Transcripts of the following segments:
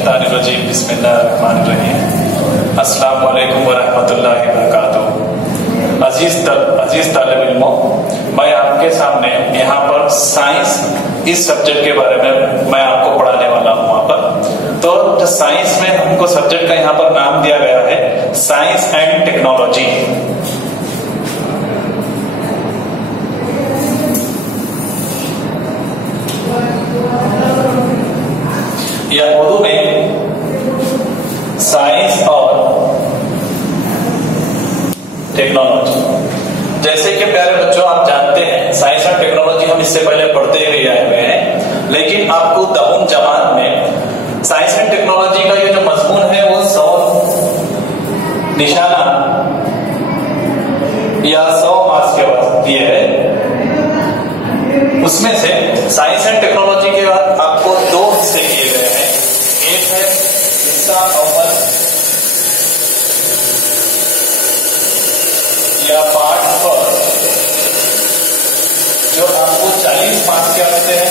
मिनशैतानिर्रजीम बिस्मिल्लाहिर्रहमानिर्रहीम। अस्सलाम वालेकुम वरहमतुल्लाहि वबरकातुहू। अजीज तालिब इल्मों, मैं आपके सामने यहाँ पर साइंस इस सब्जेक्ट के बारे में मैं आपको पढ़ाने वाला हूँ। वहां पर तो साइंस में हमको सब्जेक्ट का यहाँ पर नाम दिया गया है साइंस एंड टेक्नोलॉजी। या उर्दू में साइंस और टेक्नोलॉजी। जैसे कि प्यारे बच्चों, आप जानते हैं साइंस और टेक्नोलॉजी हम इससे पहले पढ़ते हुए आए हुए हैं, लेकिन आपको दहुम जमात में साइंस एंड टेक्नोलॉजी का ये जो मजमून है वो 100 निशाना या 100 मार्क्स के बाद दिए है। उसमें से साइंस एंड टेक्नोलॉजी के बाद आपको 2 हिस्से किए गए हैं। एक है हिस्सा अव्वल या पार्ट फर्स्ट, जो आपको 40 मार्क्स के आते हैं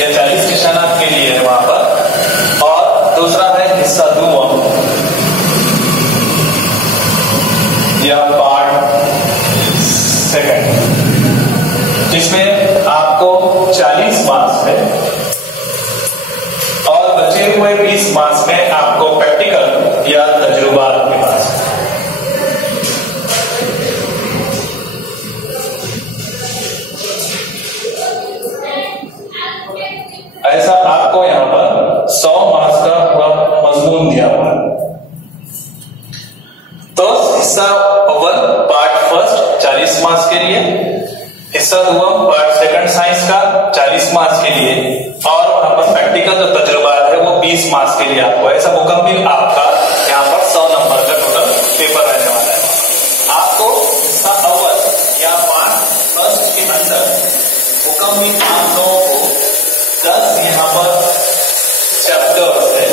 या 40 निशानात के लिए है वहां पर, और दूसरा है हिस्सा दुवम या पार्ट सेकंड, जिसमें आपको 40 मार्क्स है और बचे हुए 20 मार्क्स में आपको प्रैक्टिकल या तजुर्बा आपके पास है। ऐसा आपको यहां पर 100 मार्क्स का मजमून दिया हुआ है। तो हिस्सा अव्वल पार्ट फर्स्ट 40 मार्क्स के लिए, हिस्सा दुवम पार्ट सेकंड साइंस का 40 मार्क्स के लिए, और वहां पर प्रैक्टिकल जो तजुर्बा है वो 20 मार्क्स के लिए आपको। ऐसा मुकम्मल आपका यहाँ पर 100 नंबर का टोटल पेपर रहने वाला है। आपको हिस्सा अव्वल या पार्ट फर्स्ट के अंदर मुकम्मल आप लोगों को 10 यहाँ पर चैप्टर्स है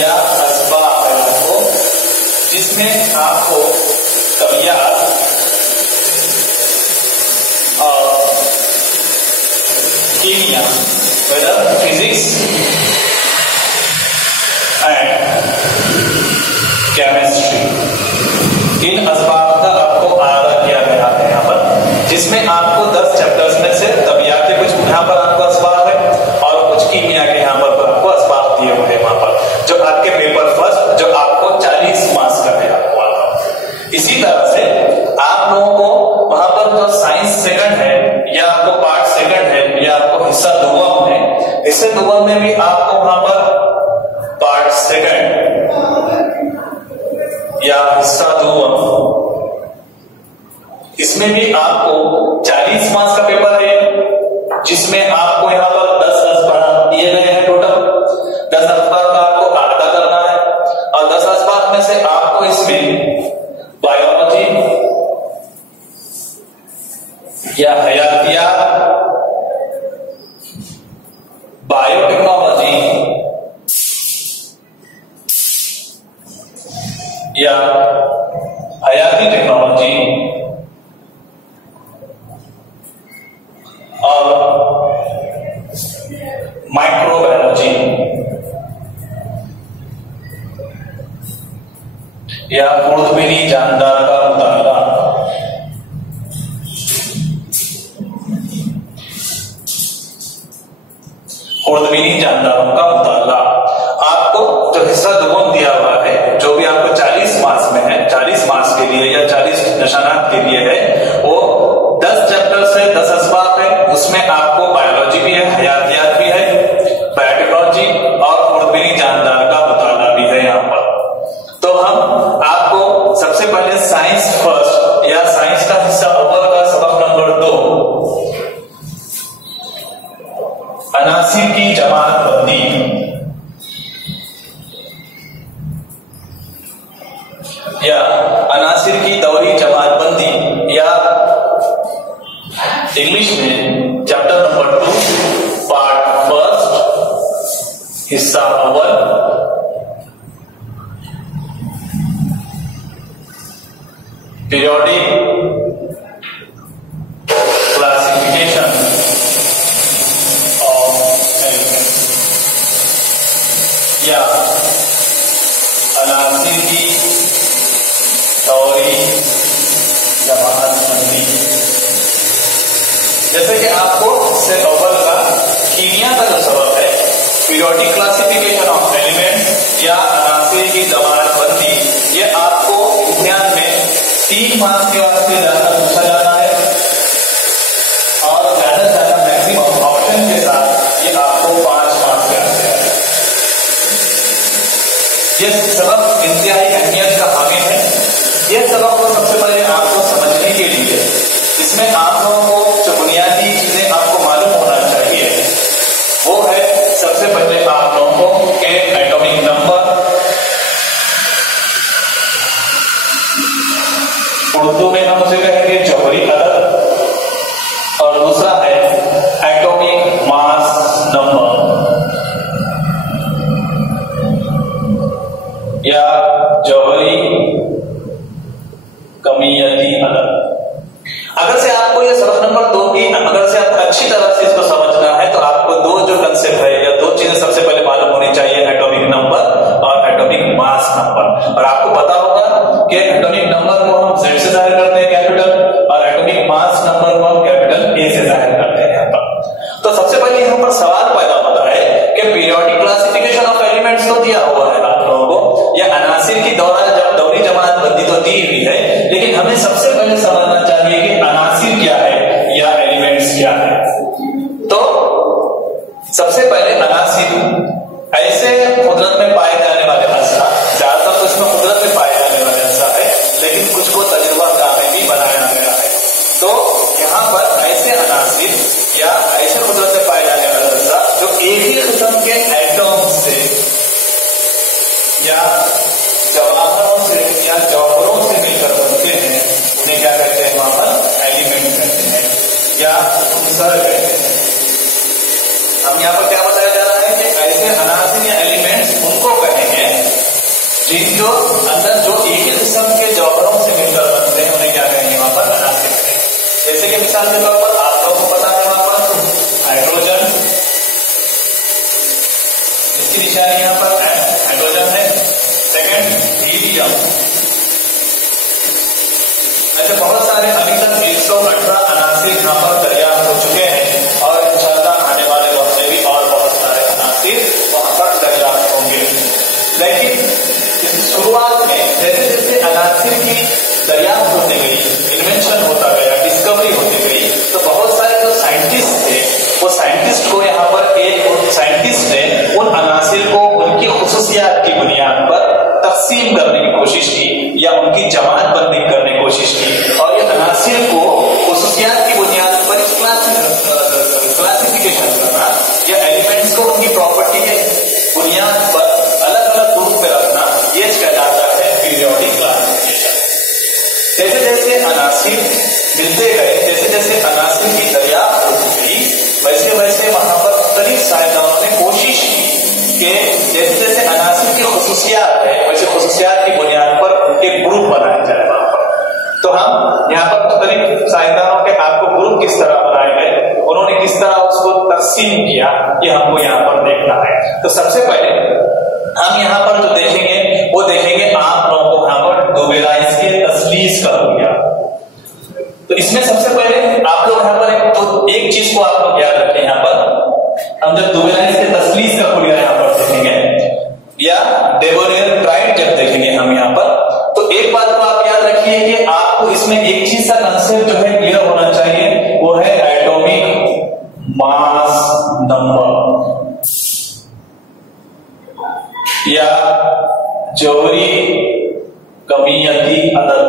या असबाब है आपको, जिसमें आपको तबियत और कीमिया, वेदर फिजिक्स एंड केमिस्ट्री, इन असबाब का आपको आगाह किया गया है यहाँ पर, जिसमें आपको 10 चैप्टर्स में से तबियत के कुछ यहाँ पर आपको असबाब है और कुछ कीमिया के यहाँ पर आपको असबाब दिए हुए हैं वहां पर, जो आपके पेपर फर्स्ट जो आपको 40 मार्क्स का है आपको। इसी तरह से आप लोगों को वहां पर जो साइंस सेकंड है या आपको पार्ट सेकंड है या आपको हिस्सा दुवम है, हिस्से दुवम में भी आपको वहां पर पार्ट सेकंड या हिस्सा दुवम, इसमें भी आपको 40 मार्क्स का पेपर है, जिसमें आपको यहां पर 10 असबाब दिए गए हैं। टोटल 10 असबाब का आपको आधा करना है, और 10 असबाब में से आपको इसमें बायोलॉजी या हयातियात, बायोटेक्नोलॉजी या हयाती टेक्नोलॉजी और माइक्रोबायोलॉजी या खुर्दबीनी जानदार का मुताला, खुर्दबीनी जानदारों का मुताला। आपको जो हिस्सा दुगुन दिया हुआ है, जो भी आपको 40 मार्क्स में है, 40 मार्क्स के लिए या 40 निशानात के लिए है, वो 10 चैप्टर से 10 असबाब है। उसमें आपको बायोलॉजी भी है, हयातियात भी है, बायोटेक्नोलॉजी और खुर्दबीनी जानदार का मुताला भी है यहाँ पर। तो हम आपको सबसे पहले साइंस फर्स्ट या साइंस का हिस्सा अव्वल का सबक नंबर 2, अनासिर की जमात बंदी या अनासिर की दौरी जमात बंदी, या इंग्लिश में चैप्टर नंबर 2 पार्ट फर्स्ट हिस्सा अव्वल, पीरियोडिक क्लासिफिकेशन ऑफ एलिमेंट्स। की दोहरी जमातबंदी। जैसे कि आपको इससे अव्वल का कीमिया का जो सबक है, पीरियोडिक क्लासिफिकेशन ऑफ एलिमेंट्स या अनासिर की जमातबंदी, ये आपको विज्ञान में 3 मार्क्स के वास्ते ज्यादा पूछा जाता है और ज्यादा से ज्यादा मैक्सिमम ऑप्शन के साथ ये आपको 5 मार्क्स के आते हैं। ये सबक इंतहाई अहमियत का हामिल है। ये सबक को सबसे पहले आपको समझने के लिए इसमें आप लोगों को जो बुनियादी चीजें आपको मालूम होना चाहिए वो है, सबसे पहले आप लोगों को के एटॉमिक नंबर, उर्दू में हम उसे कहेंगे जौहरी अदद, और दूसरा है एटॉमिक मास नंबर या जौहरी कमियती अदद। अगर से आपको ये सबक नंबर 2 की अगर से आपको अच्छी तरह से इसको समझना है तो आपको 2 जो कंसेप्ट है या 2 चीजें सबसे पहले मालूम होनी चाहिए, एटॉमिक नंबर और एटॉमिक मास नंबर। और आपको पता होगा कि एटॉमिक नंबर को हम Z से जाहिर करते हैं कैपिटल, और एटॉमिक मास नंबर को हम कैपिटल A से जाहिर करते हैं यहाँ पर। तो सबसे पहले यहाँ पर सवाल पैदा होता है कि पीरियोडिक क्लासिफिकेशन ऑफ एलिमेंट्स तो दिया हुआ है आप लोगों को, या अनासिर की दोहरी जमातबंदी तो दी हुई है, लेकिन हमें सबसे पहले समझना चाहिए कि अनासिर क्या है या एलिमेंट्स क्या है। तो सबसे पहले अनासिर ऐसे कुदरत में पाए जाने वाले अज्जा, ज्यादातर तो इसमें कुदरत में पाए जाने वाले अज्जा है, लेकिन कुछ को तजुर्बागाह में भी बनाया गया है। तो यहाँ पर ऐसे अनासिर या ऐसे कुदरत में पाए जाने वाले अज्जा जो एक ही किस्म के एटम से या जवाहरों से या जौहरों से मिलकर बनते हैं, उन्हें क्या कहते हैं, वहां पर एलिमेंट कहते हैं या अंसर कहते हैं। हम यहाँ पर क्या बताया जा रहा है कि ऐसे अनासिर या एलिमेंट्स उनको कहेंगे जिन जो अंदर जो एक ही किस्म के जौहरों से मिलकर बनते हैं, उन्हें क्या कहेंगे, वहां पर अनासिर कहेंगे। जैसे कि मिसाल के तौर पर आप लोगों को पता है वहां पर हाइड्रोजन, इसकी निशानी यहाँ पर हाइड्रोजन है। Second helium. ऐसे बहुत सारे अभी तक 118 अनासिर यहाँ पर दरियाफ्त हो चुके हैं और इंशाअल्लाह आने वाले वक्त में भी और बहुत सारे अनासिर वहां पर दरियाफ्त होंगे। लेकिन शुरुआत में जैसे जैसे अनासिर की दरियाफ्त होती गई, इन्वेंशन होता गया, डिस्कवरी होती गई, तो बहुत सारे जो साइंटिस्ट थे वो साइंटिस्ट को यहाँ पर एक साइंटिस्ट ने उन अनासिर को उनकी खुसूसियात की बुनियाद पर तकसीम करने की कोशिश की या उनकी जमातबंदी करने की कोशिश की, और ये अनासिर को खुसूसियात की बुनियाद पर क्लासिफिकेशन करना या एलिमेंट्स को उनकी प्रॉपर्टी के बुनियाद पर अलग अलग ग्रुप में रखना, ये कहलाता है पीरियोडिक क्लासिफिकेशन। जैसे जैसे अनासिर मिलते गए, जैसे जैसे अनासिर की दरियाफ्त होती गई, वैसे वैसे वहां पर मुख्तलिफ साइंसदानों ने कोशिश की कि जैसे जैसे अनासिर की खुसूसियात है वैसे खुसूसियात की बुनियाद पर उनके ग्रुप बनाए जाए वहां पर। तो हम यहाँ पर मुख्तलिफ साइंसदानों के आपको ग्रुप किस तरह बनाए गए, उन्होंने किस तरह उसको तकसीम किया, ये हमको यहाँ पर देखना है। तो सबसे पहले हम यहाँ पर जो देखेंगे वो देखेंगे आप लोगों को यहाँ पर डुबेलाइज के तस्लीस का हुआ। तो इसमें सबसे पहले आप लोग यहाँ पर एक चीज को आप लोग याद रखें, यहाँ पर हम जब डुबेलाइज के तस्लीस का खुलिया यहाँ पर देखेंगे या डेबोनियर ट्राइड जब देखेंगे हम यहाँ पर, तो एक बात को आप याद रखिए कि आपको इसमें एक चीज का कंसेप्ट जो है क्लियर होना चाहिए, वो है एटॉमिक मास नंबर या जौहरी कमियती अदद।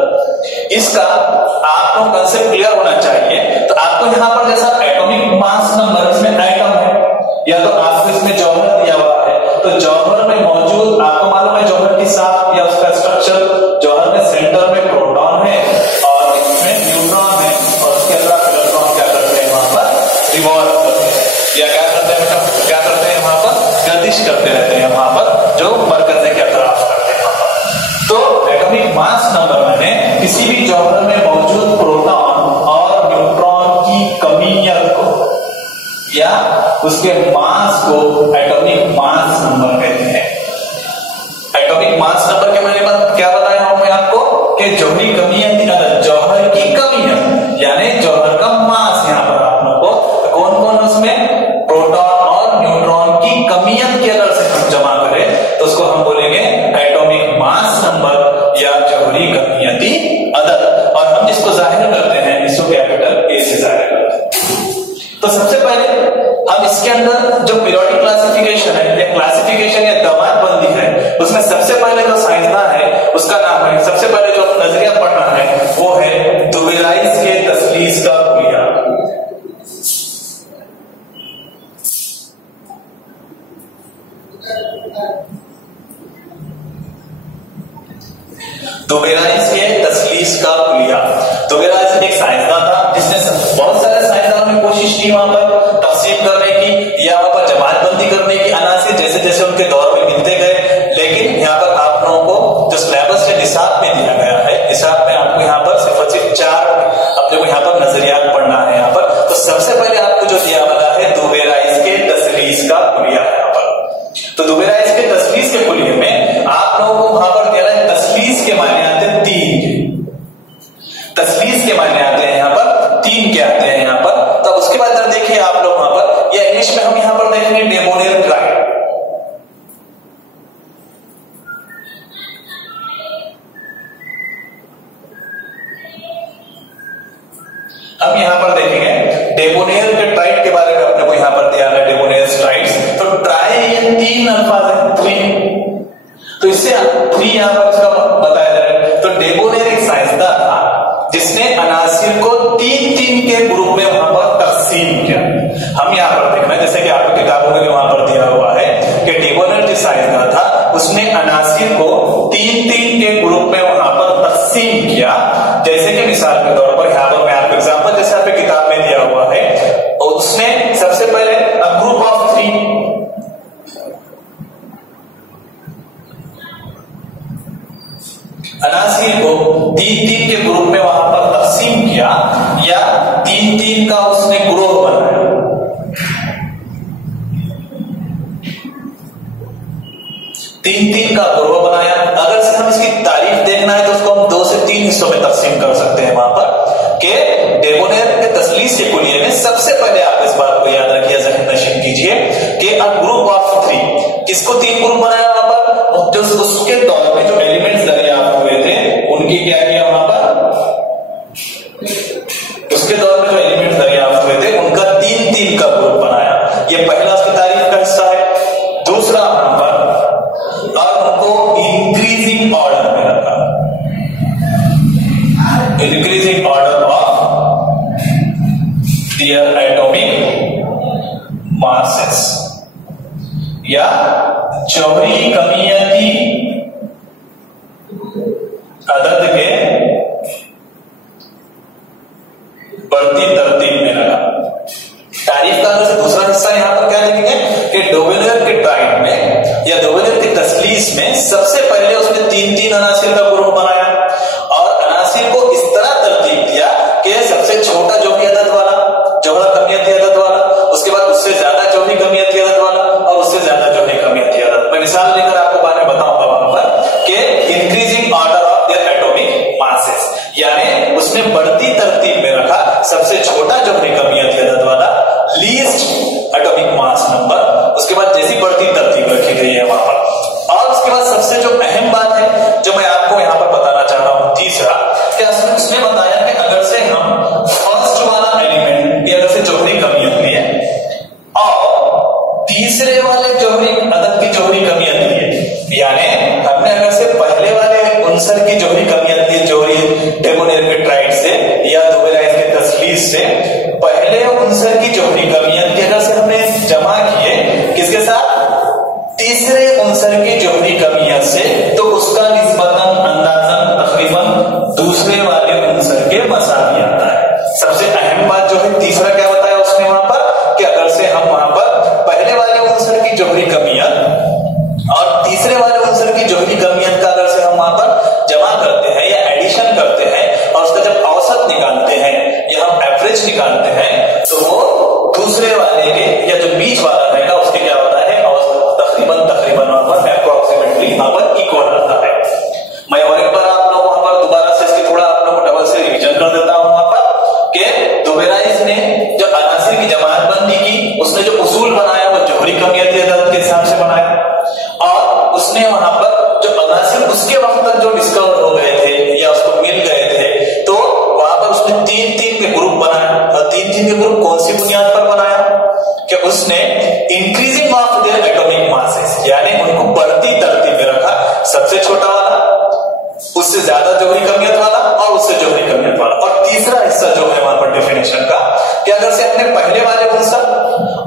इसका आपको कंसेप्ट क्लियर होना चाहिए। तो आपको यहां पर जैसा एटॉमिक मास नंबर, इसमें एटम है या तो आपको इसमें जौहर दिया हुआ है, तो जौहर में मौजूद आपको मालूम है जौहर की साख या उसका स्ट्रक्चर, जौहर में सेंटर में प्रोटॉन है और इसमें न्यूट्रॉन है और उसके अंदर इलेक्ट्रॉन क्या करते हैं, वहां पर रिवॉल्व करते हैं या क्या करते हैं बेटा, क्या करते हैं, वहां पर गर्दिश करते रहते हैं, वहां पर जो मरकज के अतराफ करते हैं वहां पर। तो एटॉमिक मास नंबर मैंने किसी भी जौहर में मौजूद प्रोटॉन और न्यूट्रॉन की कमियत को या उसके मास को एटॉमिक मास नंबर कहते हैं। एटॉमिक मास नंबर के मैंने जोहरी कमियती अदद, और हम जिसको जाहिर करते हैं इसको कैपिटल ए से जाहिर करते हैं। तो सबसे पहले हम इसके अंदर जो पीरियोडिक क्लासिफिकेशन है या क्लासिफिकेशन या जमात बंदी है, उसमें सबसे पहले जो साइंसदान है उसका नाम है, सबसे पहले जो नजरिया पढ़ना है वो है दुबेराइस के तस्लीस का खुलिया। दुबेराइस के तस्लीस का खुलिया। दुबेराइस एक साइंसदान था जिसने बहुत सारे साइंसदानों ने कोशिश की वहां पर तकसीम करने की या वहां पर जमातबंदी करने की अनासिर जैसे जैसे उनके दौर में मिलते गए, लेकिन यहाँ पर आप लोगों को जो सिलेबस के निसाब में दिया गया है, निसाब में आपको यहाँ पर सिर्फ 4 अपने को यहाँ पर नजरियात पढ़ना है यहाँ पर। तो सबसे पहले आपको जो दिया वाला है दुबेराइस के तस्लीस का खुलिया है यहाँ पर। तो दुबेराइस के तस्लीस के खुलिये में आप लोगों को वहां पर दिया है तस्लीस के मायने आते हैं 3, तस्लीस के मायने आते हैं यहाँ पर 3 के आते हैं यहाँ पर। तब उसके बाद देखिए आप लोग वहां पर, या इंग्लिश में हम यहाँ पर देखेंगे डेबोनेर ट्राइब। हम यहाँ पर देखेंगे डेबोनेर के ट्राइब के बारे में अपने को यहाँ पर दिया है डेबोनेर ट्राइब्स। तो ट्राई ये 3 अल्फाज है, 3, तो इससे 3 यहाँ पर इसका बताया जा रहा है। तो डेबोनेर एक साइंसदान था जिसने अनासिर को 3-3 के ग्रुप में वहां पर तकसीम किया। हम यहाँ पर देखना है जैसे कि आपकी किताबों में भी वहां पर दिया हुआ है कि डेबोनेर जो साइंसदान था उसने अनासिर को 3-3 के ग्रुप में वहां पर तकसीम किया। जैसे कि मिसाल के तौर पर यहाँ पर मैं आपको एग्जाम्पल जैसे आपकी किताब में दिया हुआ है, और उसमें सबसे पहले ग्रुप ऑफ 3, अनासिर को 3-3 के ग्रुप में वहां पर तकसीम किया, या 3-3 का उसने ग्रोह बनाया। तीन का ग्रोह बनाया। अगर से हम इसकी तारीफ देखना है तो उसको हम 2 से 3 हिस्सों में तकसीम कर सकते हैं वहां पर कि डेबोनेर के तस्लीस के कुलिये में सबसे पहले आप इस बात को याद रखिए, ज़हन नशीन कीजिए कि अ ग्रुप ऑफ 3, किसको 3 ग्रुप बनाया वहां पर, जो उसके दौर में जो एलिमेंट्स दरियाफ्त हुए थे उनकी क्या किया वहां पर, उसके दौर में जो एलिमेंट्स दरियाफ्त हुए थे उनका 3-3 का ग्रुप बनाया। ये पहला उसकी तारीफ का हिस्सा है। दूसरा वहां पर और उनको इंक्रीजिंग ऑर्डर में रखा, increasing order of their atomic masses, या जौहरी कमियती अदद के बढ़ती तरतीब में रखा। तारीफ का से दूसरा हिस्सा यहां पर क्या लिखेंगे कि डोवेलर के ट्राइब में या डोवेलर की तस्लीस में सबसे पहले उसने 3-3 अनासिर का ग्रुप बनाया, और अनासिर को इस तरह तरतीब दिया कि सबसे छोटा जोहरी अदद वाला, जोहरा कमियती अदद वाला, उसके बाद उससे ज्यादा जोहरी कमियती अदद वाला, और उससे ज्यादा जोहरी कमियती अदद। मैं मिसाल लेकर आपको बाद में बताऊंगा वहां पर कि increasing order of their atomic masses, यानी उसने बढ़ती तरतीब में रखा सबसे छोटा जोहरी कमियती अदद वाला, लीस्ट एटॉमिक मास नंबर, उसके बाद जैसी बढ़ती तरतीब रखी गई है वहां पर। और उसके बाद सबसे जो अहम बात है जो मैं आपको यहां पर बताना चाह रहा हूं, तीसरा, कि उसने बताया कि अगर से हम फर्स्ट वाला एलिमेंट की अगर से जोहरी कमियत लिए और तीसरे वाले जोहरी अदद की जोहरी कमियत लिए, यानी हमने अगर से पहले वाले उनसर की जोहरी कमियत ली, जोहरी डेबोनेर के ट्राइड से या दुबेराइस के तस्लीस से, पहले उनसर की जोहरी कमियत की अगर से हमने जमा किए किसके साथ, तीसरे उनसर की जोहरी कमियत से, तो उसका निस्बतन अंदाजन तकरीबन दूसरे वाले उनसर के मसावी आता है। सबसे अहम बात जो है तीसरा क्या बताया उसने वहां पर कि अगर से हम वहां पर पहले वाले उनसर की जोहरी कमियत और तीसरे वाले उनसर की जोहरी कमियत का अगर से हम वहां पर जमा करते हैं या एडिशन करते हैं और उसका जब औसत निकालते हैं या हम एवरेज निकालते हैं, तो वो दूसरे वाले के या जो बीच वाला रहेगा उसके क्या होता है, तकरीबन वहां पर अप्रोक्सीमेटली वहां पर इक्वल आता है। मैं और एक बार आप लोग वहां पर दोबारा से इसकी थोड़ा आप लोगों को डबल से रिवीजन कर देता हूं वहां पर कि दुबेराइस ने जो अनासिर की जमातबंदी की, उसने जो उसूल बनाया वो जोहरी कमियती अदद के हिसाब से बनाया, और उसने वहां पर जो अनासिर उसके वक्त तक जो डिस्कवर हो गए थे ज्यादा जोहरी कमियत वाला और उससे जोहरी कमियत वाला। और तीसरा हिस्सा जो है वहां पर डेफिनेशन का कि अगर से हमने पहले वाले उनसर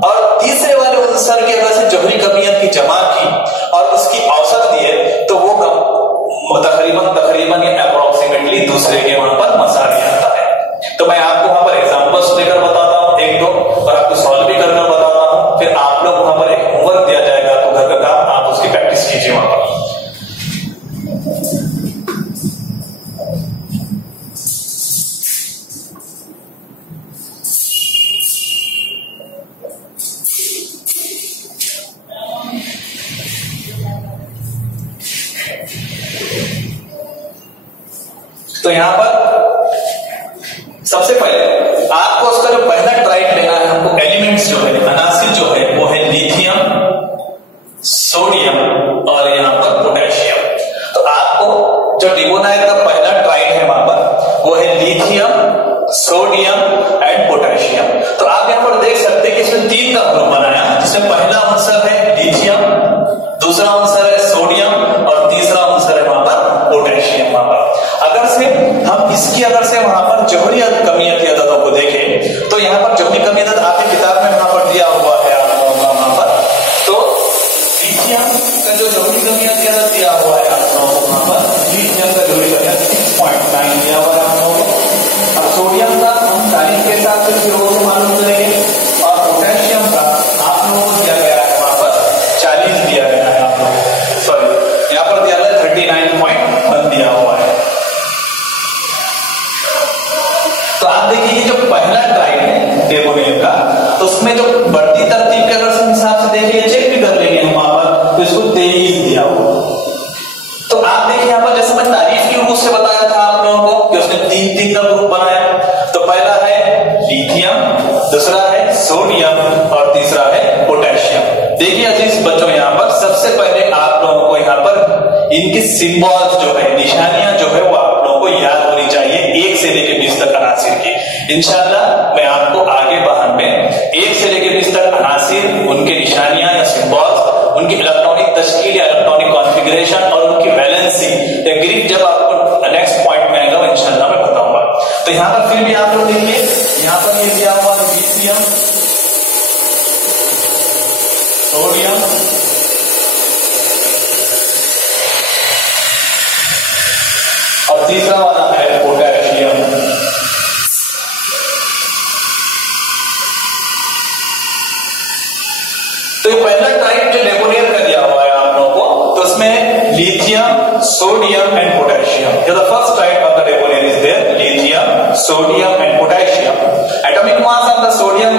और तीसरे वाले उनसर की अगर से जोहरी कमियत की जमा की और उसकी औसत दिए तो वो तकरीबन या अप्रोक्सीमेटली दूसरे के वहां पर मसावी आता है। तो मैं आपको वहां पर एग्जांपल्स देकर बताता हूं एक दो और आपको सॉल्व भी करना बताता हूं, फिर आप लोग वहां पर एक होमवर्क दिया जाएगा आपको घर का काम, आप उसकी प्रैक्टिस कीजिए वहां पर। तो यहां पर सबसे पहले आपको उसका जो पहला ट्राइड लेना है, हमको एलिमेंट्स जो है, अनासिर जो है वो है लिथियम, सोडियम और यहां पर पोटेशियम। तो आपको जो डिबोनाइट का पहला ट्राइड है वहां पर वो है लिथियम, सोडियम एंड पोटेशियम। तो आप यहां पर देख सकते हैं कि इसमें तीन का ग्रुप बनाया, जिसमें पहला आंसर है लिथियम, दूसरा आंसर है सोडियम और तीसरा आंसर है वहां पर पोटेशियम। वहां पर अगर से हम इसकी अगर से वहां पर जोहरी कमियत की अददों को देखें तो यहां पर जोहरी कमियत आपकी किताब में वहां पर दिया हुआ है आप लोगों का वहां पर। तो लिथियम का जो जोहरी कमियत की अदद दिया हुआ है आप लोगों को वहां पर, लिथियम का जोहरी कमियत 6.9 दिया हुआ है आप लोगों को। अब सोडियम का हम तारीख के हिसाब से फिर वो मालूम करेंगे और पोटेशियम का आप लोगों को दिया गया है वहां पर 40 दिया गया है आप लोगों को, सॉरी यहां पर दिया गया 39.1 दिया हुआ है। तो आप देखिए ये जो पहला ट्राइड है डेबोनेल का, तो उसमें जो बढ़ती तरतीब के अगर हिसाब से देखिए चेक भी कर लेंगे हम वहां पर, तो इसको 23 दिया हुआ। तो आप देखिए यहां पर जैसे मैं तारीफ की रूप से बताया था आप लोगों को कि उसने तीन का ग्रुप बनाया। तो पहला है लिथियम, दूसरा है सोडियम और तीसरा है पोटेशियम। देखिए अजीज बच्चों, यहां पर सबसे पहले आप लोगों को यहां पर इनके सिंबल्स जो है, निशानियां जो है वो आप लोगों को याद होनी चाहिए 1 से लेकर 20 तक अनासिर की। इंशाल्लाह मैं आपको आगे बहन में 1 से लेकर 20 तक अनासिर, उनके निशानियां या सिंबल्स, उनकी इलेक्ट्रॉनिक तश्कील या इलेक्ट्रॉनिक कॉन्फ़िगरेशन और उनकी वैलेंसी या ग्रिड जब आपको नेक्स्ट पॉइंट में आएगा इंशाल्लाह मैं बताऊंगा। तो यहां पर फिर भी आप लोग देखिए, यहां पर ये दिया हुआ लिथियम, सोडियम और तीसरा वाला है पोटेशियम। तो ये पहला ट्राइड जो डेबोनेल का दिया हुआ है आप लोगों को, तो उसमें lithium, sodium and potassium. The first triad of the Dobereiner is there, lithium, sodium and potassium. Atomic mass of the sodium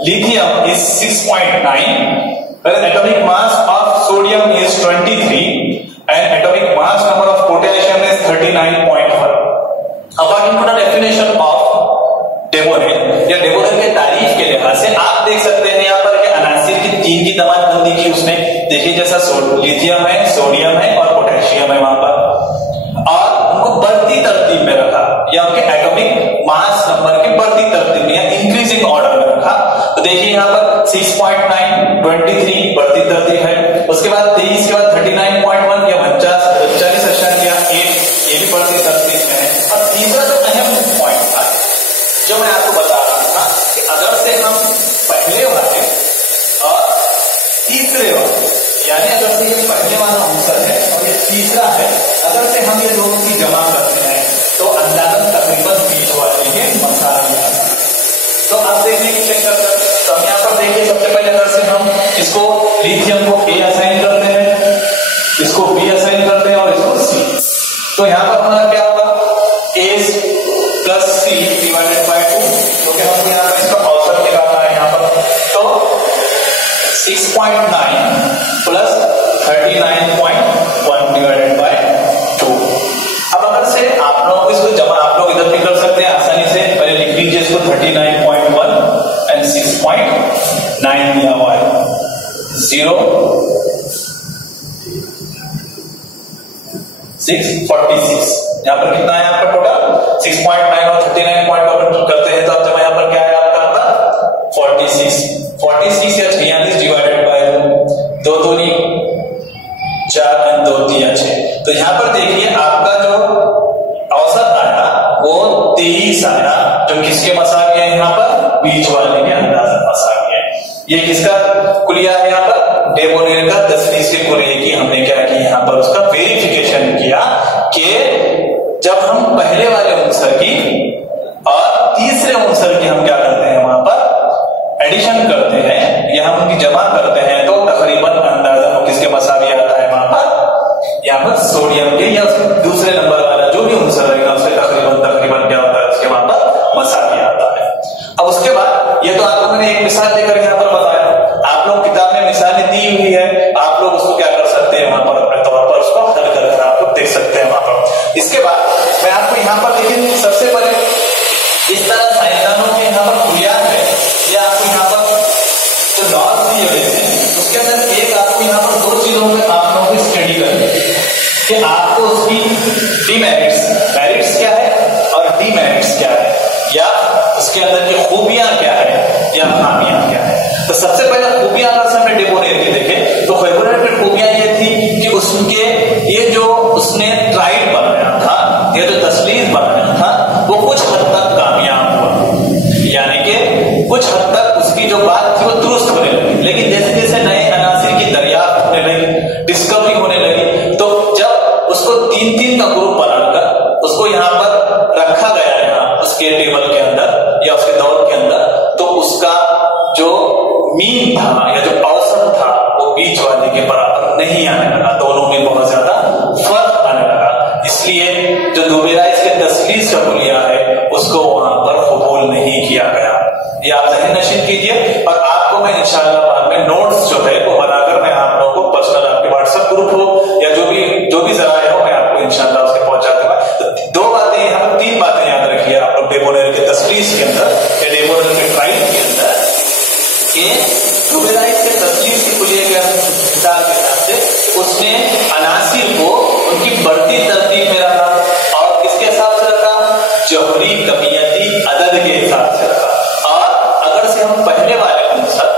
lithium is 6.9, whereas atomic mass of sodium is 23 and atomic mass number of potassium is 39.1. According to the definition of डेबोनेल या डेबोनेल के तारीफ के लिहाज से आप देख सकते हैं यहाँ पर कि अनासिर की 3 की दमानबंदी की उसने। देखिए जैसा लिथियम है, सोडियम है और पोटेशियम है वहां पर, और उनको बढ़ती तरतीब में रखा या उनके एटॉमिक मास नंबर की बढ़ती तरतीब में या इंक्रीजिंग ऑर्डर में रखा। तो देखिए यहाँ पर 6.9, 23 बढ़ती तरतीब है, उसके बाद 23 के बाद 39.1 या 40.8 ये भी बढ़ती तरतीब में है। और तीसरा जो अहम पॉइंट था जो मैं आपको बता रहा था कि अगर से हम पहले वाले और तीसरे वाले, यानी अगर से ये पहले वाला आंसर है और ये तीसरा है, अगर से हम ये दोनों की जमा करते हैं तो अंदाजन तकरीबन 20 वाले के मसाला आता है। तो आप देखिए कि चेक करते हैं, तो हम यहाँ पर देखिए सबसे पहले अगर से हम इसको लिथियम को A असाइन करते हैं, इसको B असाइन करते हैं और इसको C, तो यहाँ पर हमारा क्या होगा A plus C divided by 2, क्योंकि हमको यहाँ पर इसका औसत निकालना है यहाँ पर। तो 6.9 प्लस 39.1 डिवाइडेड बाय 2। अब अगर से आप लोग इसको जमा आप लोग इधर भी कर सकते हैं आसानी से, पहले लिख लीजिए इसको 39.1 एंड 6.9 दिया हुआ है, 646। यहाँ पर कितना है आपका टोटल 6.9 और 39.1 करते हैं तो आप जमा यहाँ पर क्या है आपका 46 या 46 डिवाइडेड बाय 2 दूनी 4 एंड 2 3 6। तो यहाँ पर देखिए आपका जो औसत आया वो 23 आया, जो किसके मसावी है यहाँ पर, बीच वाले के अंदाजा मसावी है। ये किसका कुलिया है यहाँ पर, डेबोनेर का तसलीस के कुलिये की हमने क्या किया यहाँ पर उसका वेरिफिकेशन किया कि जब हम पहले वाले उनसर की और तीसरे उनसर की हम क्या करते हैं वहां पर एडिशन करते हैं या हम उनकी जमा करते हैं तो तकरीबन अंदाजा वो किसके मसावी आता है वहां पर, यहाँ पर सोडियम के या दूसरे नंबर वाला जो भी उनसर रहेगा उससे तकरीबन क्या होता है उसके वहां पर मसावी आता है। अब उसके बाद ये तो आपको मैंने एक मिसाल देकर यहाँ पर बताया, आप लोग किताब में मिसालें दी हुई है, आप लोग उसको क्या कर सकते हैं वहां पर अपने तौर पर उसको हल कर आप लोग देख सकते हैं वहां पर। इसके बाद मैं आपको यहाँ पर देखिए सबसे पहले इस तरह साइंसदानों के यहाँ पर बुनियाद है, या आपको यहाँ पर जो लॉज दिए हुए हैं उसके अंदर एक आपको यहाँ पर दो चीजों में आप लोगों को स्टडी करनी है कि आपको उसकी डिमेरिट्स, मेरिट्स क्या है और डिमेरिट्स क्या है, या उसके अंदर की खूबियां क्या है या खामियां क्या है। तो सबसे पहले खूबियां अगर से हमने डेबोनेर की देखे तो डेबोनेर की खूबियां ये थी कि उसके ये जो उसने ट्राइड बनाया था, ये जो तसलीस बनाया था वो कुछ हद तक कामयाब हुआ, यानी कि कुछ हद तक उसकी जो बात थी वो दुरुस्त होने लगी। लेकिन जैसे जैसे नए अनासिर की दरियाफ्त होने लगी, डिस्कवरी होने लगी, तो जब उसको 3-3 का ग्रुप बनाकर उसको यहाँ पर रखा गया यहाँ उसके टेबल के अंदर या उसके दौर के अंदर, तो उसका जो मीन था या जो औसत था वो बीच वाले के बराबर नहीं आने लगा, दोनों में बहुत ज्यादा फर्क आने लगा। इसलिए जो दुबेराइज के तसलीस का कुलिया है उसको वहां पर कबूल नहीं किया गया। ये आप ज़हन नशीन कीजिए और आपको मैं इंशाअल्लाह बाद में नोट्स जो है वो बनाकर मैं आप लोगों को पर्सनल आपके व्हाट्सएप ग्रुप हो या जो भी जराए हो मैं आपको इंशाअल्लाह उसके पहुंचा दूंगा। तो दो बातें यहाँ पर, 3 बातें याद रखिए आप लोग डेबोनेर के तसलीस के अंदर या डेबोनेर के ट्राइड के अंदर कि दुबेराइज के तसलीस के कुलिये के हिसाब के हिसाब से उसने अनासिर को उनकी बढ़ती तरतीब में रखा और किसके हिसाब से रखा, जौहरी कमियती अदद के हिसाब से रखा। और अगर से हम पहले वाले उनसर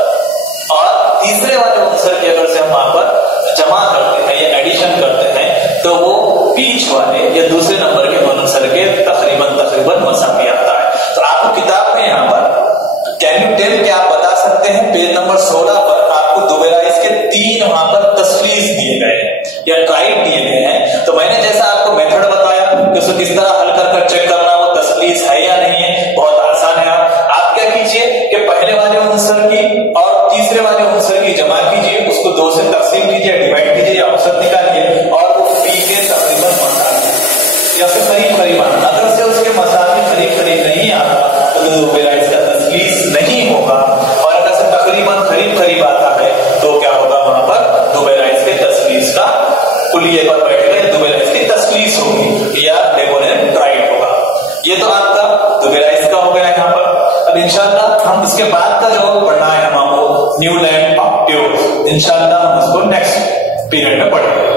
और तीसरे वाले उनसर की अगर से हम वहां पर जमा करते हैं या एडिशन करते हैं तो वो बीच वाले या दूसरे नंबर के उनसर के तकरीबन मसावी आता है। तो आपको किताब में यहाँ पर कैन यू टेल क्या आप बता सकते हैं, पेज नंबर 16 पर आपको दुबेराइज के 3 वहां पर तसलीस दिए गए हैं या ट्राइड दिए गए हैं। तो मैंने जैसा आपको मेथड बताया कि उसको किस तरह हल कर चेक करना वो तसलीस है या नहीं है, बहुत आसान है। आप क्या कीजिए कि पहले वाले उनसर की और तीसरे वाले उनसर की जमा कीजिए, उसको 2 से तकसीम कीजिए, डिवाइड कीजिए या औसत निकालिए और वो पी के तकरीबन मसावी या फिर करीब आना। अगर से उसके मसावी करीब नहीं आता तो दुबेराइज का तसलीस नहीं होगा, और अगर से तकरीबन करीब आता है तो क्या होगा वहां पर दुबेराइज के तसलीस का कुलिये पर बैठेगा, दुबेराइज की तसलीस होगी या डेबोनेर ट्राइड होगा। ये तो आपका दुबेराइज का हो गया यहाँ पर। अब इंशाअल्लाह हम इसके बाद का जो पढ़ना है हमको न्यूलैंड प्योर, इंशाअल्लाह हम उसको नेक्स्ट पीरियड में पढ़ेंगे।